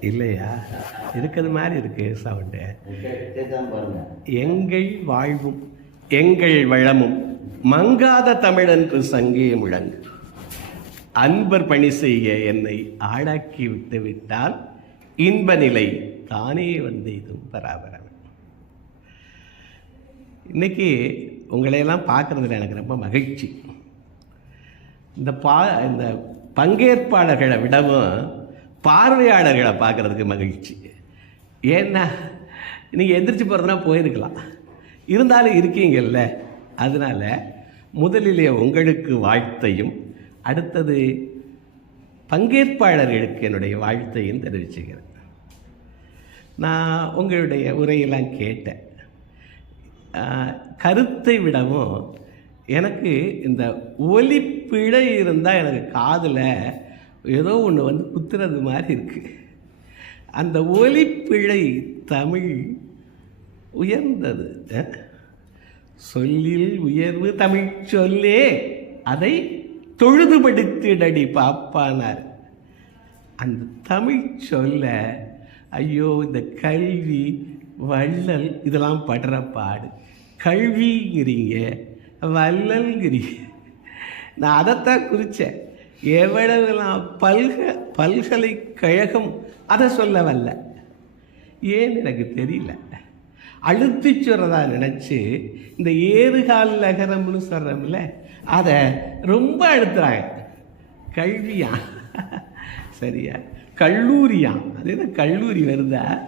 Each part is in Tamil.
இல்லையா? இருக்கிறது மாதிரி இருக்கு சவுண்டு. எங்கள் வாழ்வும் எங்கள் வளமும் மங்காத தமிழன்று சங்கே முழங்கு அன்பர் பணி செய்ய என்னை ஆளாக்கி விட்டு விட்டால் இன்ப நிலை தானே வந்து இதுவும் பராபரம். இன்னைக்கு உங்களையெல்லாம் பார்க்குறதுல எனக்கு ரொம்ப மகிழ்ச்சி. இந்த பா இந்த பங்கேற்பாளர்களை விடவும் பார்வையாளர்களை பார்க்குறதுக்கு மகிழ்ச்சி. ஏன்னா நீங்கள் எந்திரிச்சு போகிறதுனா போயிருக்கலாம். இருந்தாலும் இருக்கீங்கல்ல அதனால் முதலிலே உங்களுக்கு வாழ்த்தையும் அடுத்தது பங்கேற்பாளர்களுக்கு என்னுடைய வாழ்த்தையும் தெரிவிச்சுக்கிறேன். நான் உங்களுடைய உரையெல்லாம் கேட்டேன். கருத்தை விடவும் எனக்கு இந்த ஒலிப்பிழை இருந்தால் எனக்கு காதில் ஏதோ ஒன்று வந்து குத்துறது மாதிரி இருக்குது அந்த ஒலிப்பிழை தமிழ் உயர்ந்தது. சொல்லில் உயர்வு தமிழ் சொல்லே அதை தொழுதுபடுத்திடடி பாப்பானார். அந்த தமிழ் சொல்ல ஐயோ இந்த கல்வி வள்ளல் இதெல்லாம் படுற பாடு. கல்விங்கிறீங்க வள்ளல்ங்கிறீங்க. நான் அதைத்தான் குறித்தேன் எவ்வளவுலாம் பல்க பல்கலைக்கழகம் அதை சொல்ல வரல ஏன்னு எனக்கு தெரியல. அழுத்தி சொல்கிறதா நினச்சி இந்த ஏறுகால் நகரம்னு சொல்கிறோம்ல அதை ரொம்ப அழுத்துறாங்க. கல்வியா? சரியா? கல்லூரியா? அது என்ன கல்லூரி வருதா?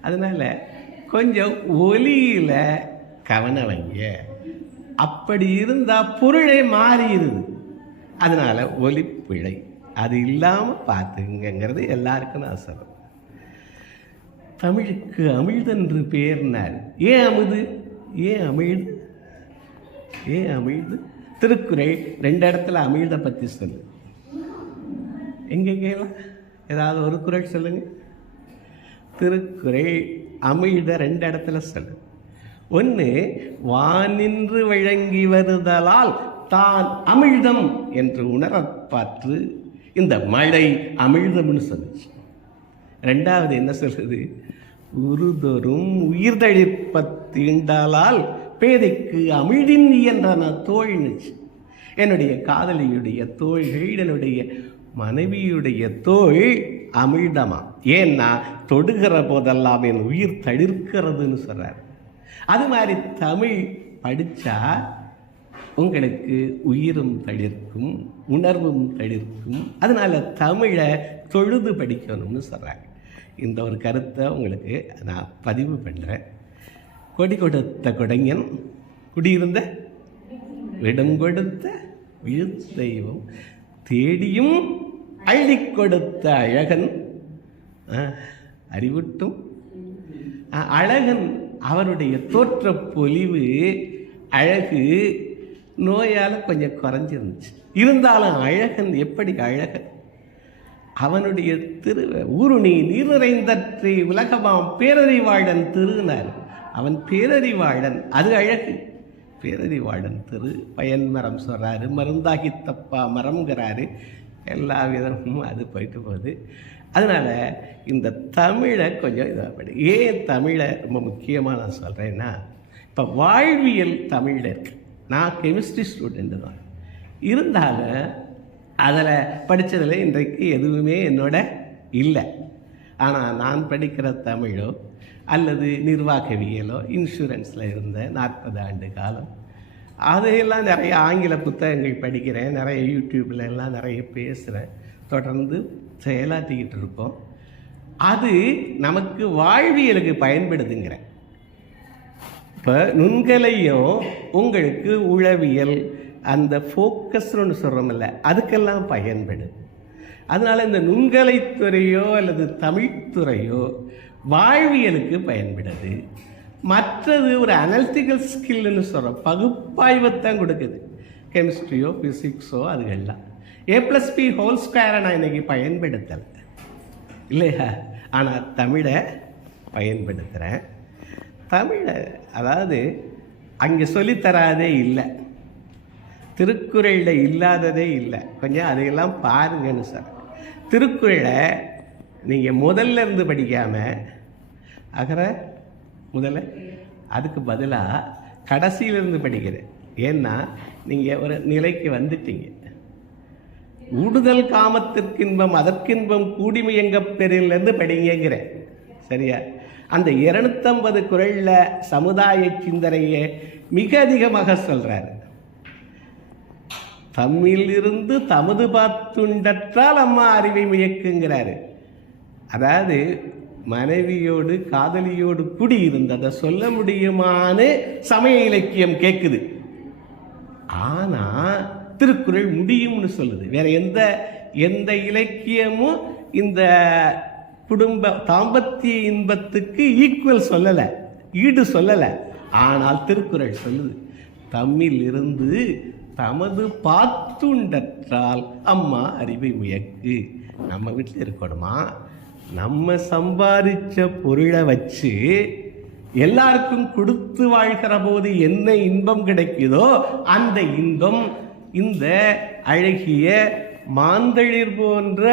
அதனால் கொஞ்சம் ஒலியில் கவனம் வைங்க. அப்படி இருந்தால் பொருளே மாறிடுது. அதனால் ஒலிப்பிழை. அது இல்லாமல் பார்த்துங்கங்கிறது எல்லாருக்கும் நான் சொல்கிறேன் தமிழுக்கு அமிழ்தென்று பேர்னார் ஏன் அமுது? ஏன் அமிழ்து? ஏன் அமிழ்து? திருக்குறள் ரெண்டு இடத்துல அமிழ்தை பற்றி சொல்லு. எங்கெங்கெல்லாம் ஏதாவது ஒரு குரல் சொல்லுங்க. திருக்குறள் அமிழ்த ரெண்டு இடத்துல சொல்லு. ஒன்று வானின்று வழங்கி வருதலால் தான் அமிழ்தம் என்று உணரப்பாற்று இந்த மழை அமிழ்தம்னு சொல்லுச்சு. ரெண்டாவது என்ன சொல்றது? உருதொரும் உயிர்தழிப்பத் தீண்டாலால் பேதைக்கு அமிழ்தின் இயன்றன தோழ்னுச்சு. என்னுடைய காதலியுடைய தோள்கள் என்னுடைய மனைவியுடைய தோள் அமிழ்தமா? ஏன்னா தொடுகிற போதெல்லாம் என் உயிர் தளிர்க்கிறதுன்னு சொல்றார். அது மாதிரி தமிழ் படித்தா உங்களுக்கு உயிரும் தளிர்க்கும் உணர்வும் தளிர்க்கும். அதனால் தமிழை தொழுது படிக்கணும்னு சொல்கிறாங்க இந்த ஒரு கருத்தை உங்களுக்கு நான் பதிவு பண்ணுறேன் கொடி கொடுத்த கொடைஞன் குடியிருந்த விடம் கொடுத்த விழுத் தெய்வம் தேடியும் அள்ளி கொடுத்த அழகன் அறிவுட்டும் அழகன் அவருடைய தோற்ற பொலிவு அழகு நோயால் கொஞ்சம் குறைஞ்சிருந்துச்சு. இருந்தாலும் அழகன் எப்படி அழகன்? அவனுடைய திரு ஊருணி நீர் உலகமாம் பேரறிவாழன் திருனார் அவன் பேரறிவாழன் அது அழகு. பேரறிவாழன் திரு பயன்மரம் சொல்கிறாரு மருந்தாகி தப்பா மரம்ங்கிறாரு. எல்லா விதமும் அது போயிட்டு போகுது. அதனால் இந்த தமிழை கொஞ்சம் இதாக ஏன் தமிழை ரொம்ப முக்கியமாக நான் சொல்கிறேன்னா இப்போ வாழ்வியல் தமிழில் இருக்குது நான் கெமிஸ்ட்ரி ஸ்டூடெண்ட்டு தான். இருந்தாலும் அதில் படித்ததில் இன்றைக்கு எதுவுமே என்னோட இல்லை. ஆனால் நான் படிக்கிற தமிழோ அல்லது நிர்வாகவியலோ இன்சூரன்ஸில் இருந்த நாற்பது ஆண்டு காலம் அதையெல்லாம் நிறைய ஆங்கில புத்தகங்கள் படிக்கிறேன் நிறைய யூடியூப்பில் எல்லாம் நிறைய பேசுகிறேன் தொடர்ந்து செயலாற்றிக்கிட்டு இருக்கோம். அது நமக்கு வாழ்வியலுக்கு பயன்படுதுங்கிறேன் இப்போ நுண்கலையும் உங்களுக்கு உளவியல் அந்த ஃபோக்கஸ்னு சொல்கிறோம்ல அதுக்கெல்லாம் பயன்படுது அதனால் இந்த நுண்கலைத்துறையோ அல்லது தமிழ்த்துறையோ வாழ்வியலுக்கு பயன்படுது. மற்றது ஒரு அனலிட்டிக்கல் ஸ்கில்னு சொல்கிறோம் பகுப்பாய்வைத்தான் கொடுக்குது. கெமிஸ்ட்ரியோ ஃபிசிக்ஸோ அதுகள்லாம் ஏ ப்ளஸ் பி ஹோல் ஸ்கொயரை நான் இன்றைக்கி பயன்படுத்தலை. இல்லையா? ஆனால் தமிழை பயன்படுத்துகிறேன் தமிழை அதாவது அங்கே சொல்லித்தராதே இல்லை. திருக்குறளில் இல்லாததே இல்லை. கொஞ்சம் அதையெல்லாம் பாருங்கன்னு சார் திருக்குறளை நீங்கள் முதல்ல இருந்து படிக்காமல் அகர முதல்ல? அதுக்கு பதிலாக கடைசியிலிருந்து படிக்கிறேன் ஏன்னா நீங்கள் ஒரு நிலைக்கு வந்துட்டீங்க. ஊடுதல் காமத்திற்கின்பம் அதற்கின்பம் கூடிமையங்க பெரியலேருந்து படிங்கிறேன் சரியா? அந்த இருநூத்தம்பது குரலில் சமுதாய சிந்தனையை மிக அதிகமாக சொல்கிறார் தம்மிலிருந்து தமது பார்த்துண்டற்றால் அம்மா அறிவை முயக்குங்கிறாரு. அதாவது மனைவியோடு காதலியோடு குடியிருந்ததை சொல்ல முடியுமான்னு சமய இலக்கியம் கேட்குது ஆனால் திருக்குறள் முடியும்னு சொல்லுது. வேற எந்த எந்த இலக்கியமும் இந்த குடும்ப தாம்பத்திய இன்பத்துக்கு ஈக்குவல் சொல்லலை ஈடு சொல்லலை. ஆனால் திருக்குறள் சொல்லுது தம்மில் இருந்து தமது பார்த்துண்டற்றால் அம்மா அறிவை முயக்கு. நம்ம வீட்டில் இருக்கணுமா? நம்ம சம்பாதிச்ச பொருளை வச்சு எல்லாருக்கும் கொடுத்து வாழ்கிற போது என்ன இன்பம் கிடைக்குதோ அந்த இன்பம் இந்த அழகிய மாந்தளிர் போன்ற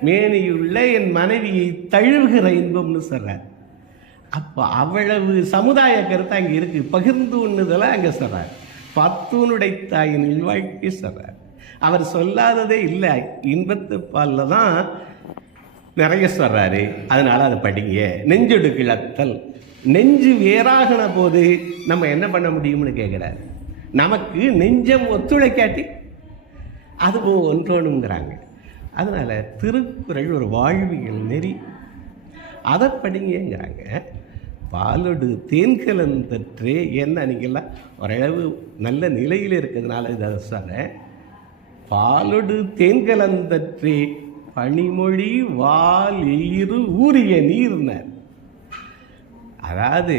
மேனியுள்ள என் மனைவியை தழுவுகிற இன்பம்னு சொல்கிறார் அப்போ அவ்வளவு சமுதாய கருத்து அங்கே இருக்குது பகிர்ந்து ஒன்றுதெல்லாம் அங்கே சொல்கிறார் பத்தூனுடை தாயின் இல்வாழ்க்கை சொல்கிறார் அவர் சொல்லாததே இல்லை. இன்பத்து பாலில் தான் நிறைய சொல்கிறாரு அதனால் அதை படிங்க. நெஞ்சொடு கிளத்தல். நெஞ்சு வேறாகின போது நம்ம என்ன பண்ண முடியும்னு கேட்குறாரு நமக்கு நெஞ்சம் ஒத்துழைக்காட்டி அதுவும் ஒன்றோணுங்கிறாங்க அதனால் திருக்குறள் ஒரு வாழ்வியல் நெறி. அதை படிங்கிறாங்க பாலோடு தேன் கலந்தற்றே என்ன நீங்கள்லாம் ஓரளவு நல்ல நிலையில் இருக்கிறதுனால இதை சொன்னேன் பாலொடு தேன் கலந்தற்றே பனிமொழி வால் எயிறு ஊறிய நீர்னர். அதாவது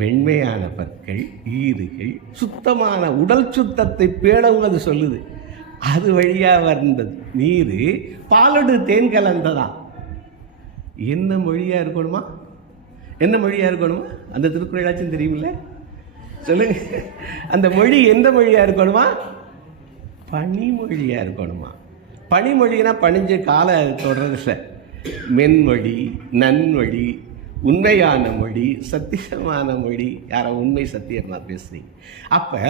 வெண்மையான பற்கள் ஈறுகள் சுத்தமான உடல் சுத்தத்தை பேணவும் அது சொல்லுது. அது வழியாக வந்தது. நீர் பாலோடு தேன் கலந்ததா? என்ன மொழியாக இருக்கணுமா? என்ன மொழியாக இருக்கணுமா? அந்த திருக்குறளாச்சும் தெரியுமில்ல? சொல்லுங்க. அந்த மொழி எந்த மொழியாக இருக்கணுமா? பனிமொழியாக இருக்கணுமா? பனிமொழினா பணிஞ்சு கால தொடர்ல மென்மொழி நன்மொழி உண்மையான மொழி சத்தியமான மொழி. யாரோ உண்மை சத்தியமா பேசுகிறீங்க அப்போ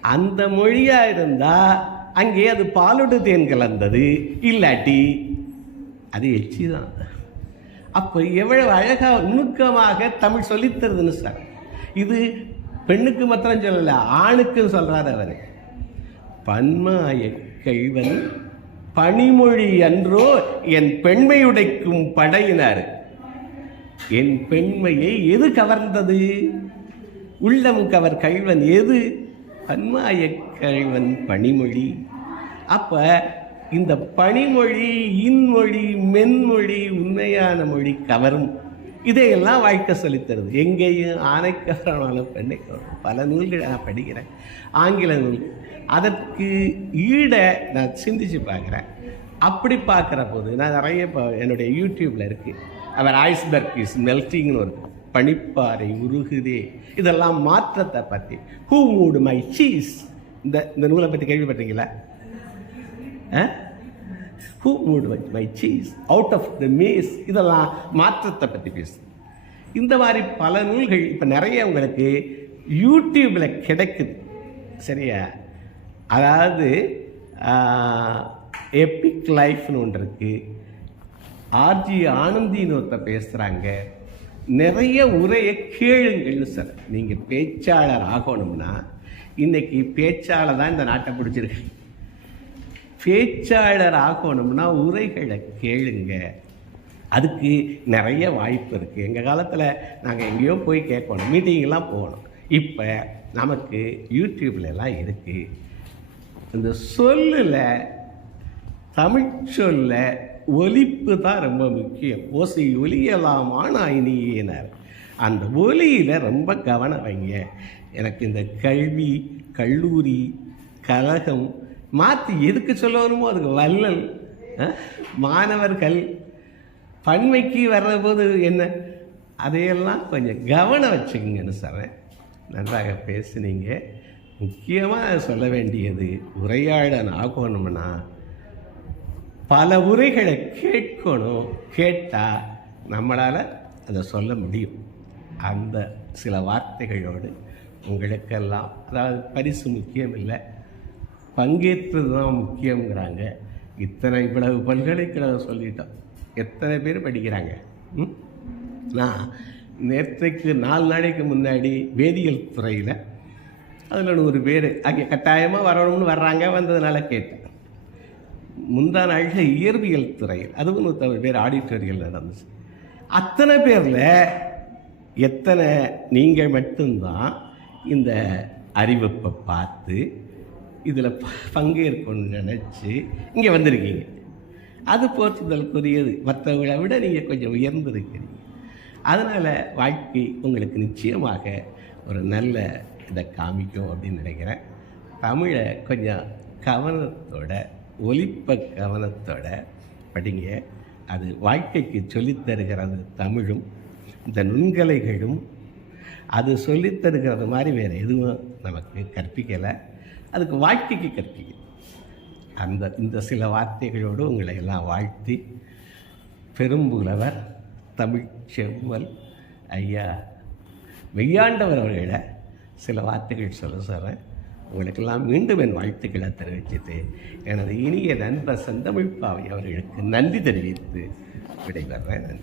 அந்த மொழியாக இருந்தால் அங்கே அது பாலோடு தேன் கலந்தது. இல்லாட்டி அது எச்சி தான் அப்போ எவ்வளவு அழகாக நுணுக்கமாக தமிழ் சொல்லித்தருதுன்னு சார். இது பெண்ணுக்கு மாத்திரம் சொல்லலை ஆணுக்கும் சொல்கிறார் அவர். பன்மாய கைவன் பனிமொழி அன்றோ என் பெண்மை உடைக்கும் படையினார். என் பெண்மையை எது கவர்ந்தது? உள்ளம் கவர் கைவன் எது? பன்மாய பனிமொழி அப்போ இந்த பனிமொழி இன்மொழி மென்மொழி உண்மையான மொழி கவரும். இதையெல்லாம் வாழ்க்கை சொல்லித்தருது. எங்கேயும் ஆணை பெண்ணை கவரும். பல நூல்களை நான் படிக்கிறேன். ஆங்கில நூல். அதற்கு ஈட நான் சிந்திச்சு பார்க்குறேன். அப்படி பார்க்குற போது நான் நிறைய இப்போ என்னுடைய யூடியூப்பில் இருக்குது அவர் ஐஸ்பர்க் இஸ் மெல்டிங்னு ஒரு பனிப்பாறை உருகுதே. இதெல்லாம் மாற்றத்தை பற்றி ஹூ மூடு மை சீஸ் இந்த இந்த நூலை பற்றி கேள்விப்பட்டீங்களா who moved my cheese out of the maze இதெல்லாம் மாற்றத்தை பற்றி பேசு இந்த மாதிரி பல நூல்கள் இப்போ நிறைய உங்களுக்கு யூடியூப்பில் கிடைக்குது. சரியா? அதாவது எப்பிக் லைஃப்னு ஒன்று இருக்குது ஆர்ஜி ஆனந்தின்னு ஒருத்த பேசுகிறாங்க நிறைய உரையை கேளுங்கள்னு சார் நீங்கள் பேச்சாளர் ஆகணும்னா இன்றைக்கி பேச்சாளர் தான் இந்த நாட்டை பிடிச்சிருக்கு. பேச்சாளர் ஆகணும்னா உரைகளை கேளுங்க. அதுக்கு நிறைய வாய்ப்பு இருக்குது எங்கள் காலத்தில் நாங்கள் எங்கேயோ போய் கேட்கணும் மீட்டிங்கெல்லாம் போகணும். இப்போ நமக்கு யூடியூப்லலாம் இருக்குது இந்த சொல்லில் தமிழ் சொல்ல ஒலிப்பு தான் ரொம்ப முக்கியம். ஓசை ஒலியலாமான இனியினர் அந்த ஒலியில் ரொம்ப கவனம் வைங்க. எனக்கு இந்த கல்வி கல்லூரி கழகம் மாற்றி எதுக்கு சொல்ல வருமோ அதுக்கு வள்ளல் மாணவர்கள் பன்மைக்கு வர்ற போது என்ன? அதையெல்லாம் கொஞ்சம் கவனம் வச்சுக்கோங்கன்னு சொல்கிறேன் நன்றாக பேசுனீங்க. முக்கியமாக சொல்ல வேண்டியது உரையாடன் ஆகணும்னா பல உரைகளை கேட்கணும் கேட்டால் நம்மளால் அதை சொல்ல முடியும். அந்த சில வார்த்தைகளோடு உங்களுக்கெல்லாம் அதாவது பரிசு முக்கியம் இல்லை பங்கேற்றது தான் முக்கியங்கிறாங்க இத்தனை இவ்வளவு பல்கலைக்கழகம் சொல்லிட்டோம். எத்தனை பேர் படிக்கிறாங்க? ம்? நான் நேற்றைக்கு நாலு நாளைக்கு முன்னாடி வேதியியல் துறையில் அதில் நூறு பேர். அங்கே கட்டாயமாக வரணும்னு வர்றாங்க வந்ததுனால கேட்டேன். முந்தா நாளில் இயற்பியல் துறையில் அதுவும் நூற்றம்பது பேர் ஆடிட்டோரியல் நடந்துச்சு. அத்தனை பேரில் எத்தனை நீங்கள் மட்டும்தான் இந்த அறிவிப்பை பார்த்து இதில் பங்கேற்கணும்னு நினச்சி இங்கே வந்திருக்கீங்க. அது போற்றுதலுக்குரியது. மற்றவங்களை விட நீங்கள் கொஞ்சம் உயர்ந்திருக்கிறீங்க. அதனால் வாழ்க்கை உங்களுக்கு நிச்சயமாக ஒரு நல்ல இதை காமிக்கும் அப்படின்னு நினைக்கிறேன். தமிழை கொஞ்சம் கவனத்தோட ஒலிப்ப கவனத்தோட படிங்க. அது வாழ்க்கைக்கு சொல்லித் தருகிறது தமிழும் இந்த நுண்கலைகளும் அது சொல்லித் தருகிறது மாதிரி வேறு எதுவும் நமக்கு கற்பிக்கலை. அதுக்கு வாழ்க்கைக்கு கற்பிக்குது அந்த இந்த சில வார்த்தைகளோடு உங்களை எல்லாம் வாழ்த்தி பெரும்புலவர் தமிழ் செம்மல் ஐயா வெய்யாண்டவர் அவர்களை சில வார்த்தைகள் சொல்ல சொல்கிறேன் உங்களுக்கெல்லாம் மீண்டும் என் வாழ்த்துக்களை தெரிவிச்சுட்டு எனது இனிய நண்பர் செந்தமிழ்பாவை அவர்களுக்கு நன்றி தெரிவித்து விடைபெறேன் நன்றி.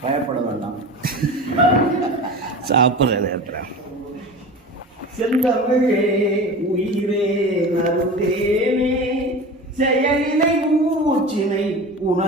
பயப்பட வேண்டாம். சாப்பிட்ற நேரத்தில். செந்தமிழே உயிரே நருதேனே செயலினை மூச்சினை உணர்